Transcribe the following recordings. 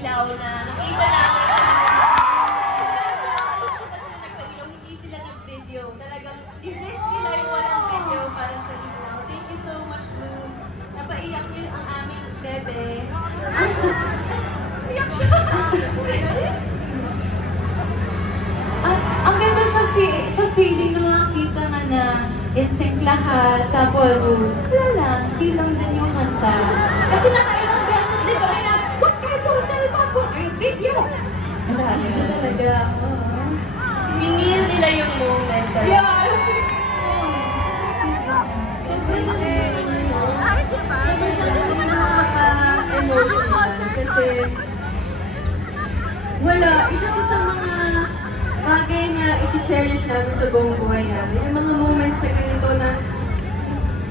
ilaw na nakita namin sa hindi sila nag-video. Talagang i-risk nila yung walang video para sa ilaw. Thank you so much, Blooms. Napaiyak niyo ang aming bebe. Iyak siya! Ang ganda sa feeling na makakita nga na in-sync lahat, tapos wala lang, feel lang din yung kanta. Kasi nakailang beses din kami na, what kayo po sa cellphone ko? Ay, video! Wala, ito talaga. Minil nila yung moment. Yeah! Emotional kasi wala, isa to sa mga bagay na i-cherish namin sa buong buhay namin. Yung mga moments na ganito na,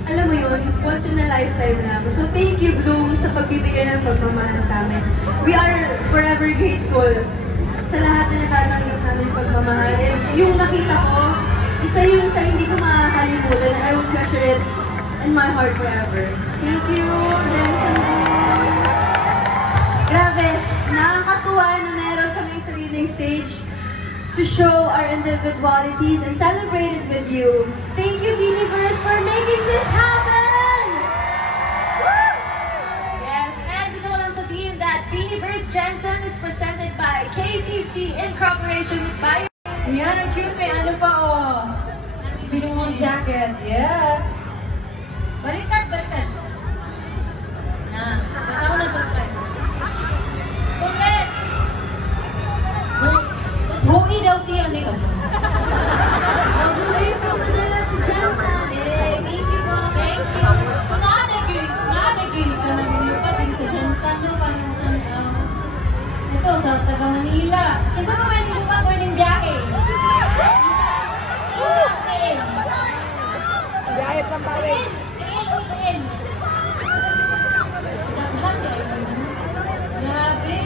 alam mo yun, once in a lifetime lang. So thank you, Bloom, sa pagbibigay ng pagmamahal sa amin. We are forever grateful sa lahat na natatanggap namin pagmamahal. And yung nakita ko, isa yung sa hindi ko makakalimutan. I will treasure it in my heart forever. Thank you, Jensen. Grabe, nakakatuwa na meron kaming sariling stage to show our individualities and celebrate it with you. Thank you, Beaniverse, for making this happen! Woo! Yes, and gusto ko lang sabihin that Beaniverse Jensen is presented by KCC in cooperation with Bio. Yan, ang cute. May ano pa, oh. Binumong jacket. Yes. Baliktad, baliktad. Yan. Basta ko na ito, try. Tulit! Hui daw siya, hindi ka. Mabuhay po na to Jensen. Thank you po. Thank you. So, nakadagay ka na nilupa din sa Jensen. No, parang ito, sa taga Manila. Isa pa may nilupa ko yung biyahe. Isa, tiin. Biyahe pa pa rin. Tiin. Daghan di ay mo. Grabe.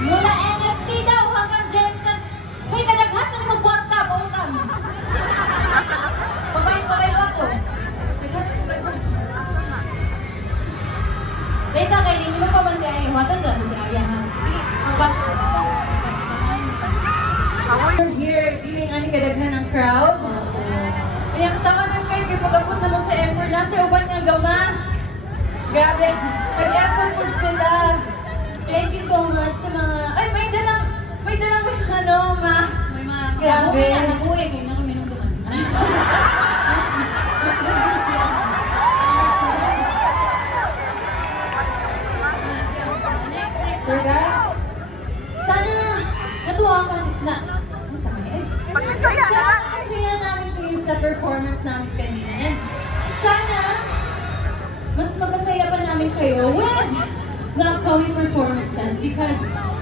Mula NFT daw hanggang Jensen. Uy, kadaghan pa naman kwarta, pautang. Pabayin ako. Besa kayo, hindi mo pa man si Aya. Watan dyan si Aya, ha? Sige, magbasa ko. We're here, feeling ani kadaghan ng crowd. Kaya tawanan kayo, kaya pag-abot na mo sa effort, nasa uban nga gamas. Grabe, mag-effort po sila. Thank you so much sa mga... Ay, may dalang ano, mas. May mga... Grabe. Nag-uwi kayo na kami nung duman. Next, guys. Sana natuwa kasi na... Ano sa kanya? Sana masaya namin kayo sa performance namin kanina. And sana mas mapasaya pa namin kayo with the upcoming performances because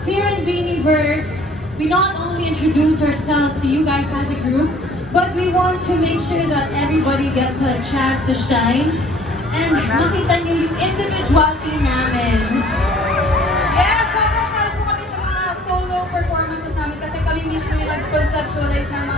here in Beaniverse, we not only introduce ourselves to you guys as a group, but we want to make sure that everybody gets a chance to shine and makita niyo yung individuality namin. Yes, sobrang proud po kami sa mga solo performances namin kasi kami mismo yung nag-conceptualize ng mga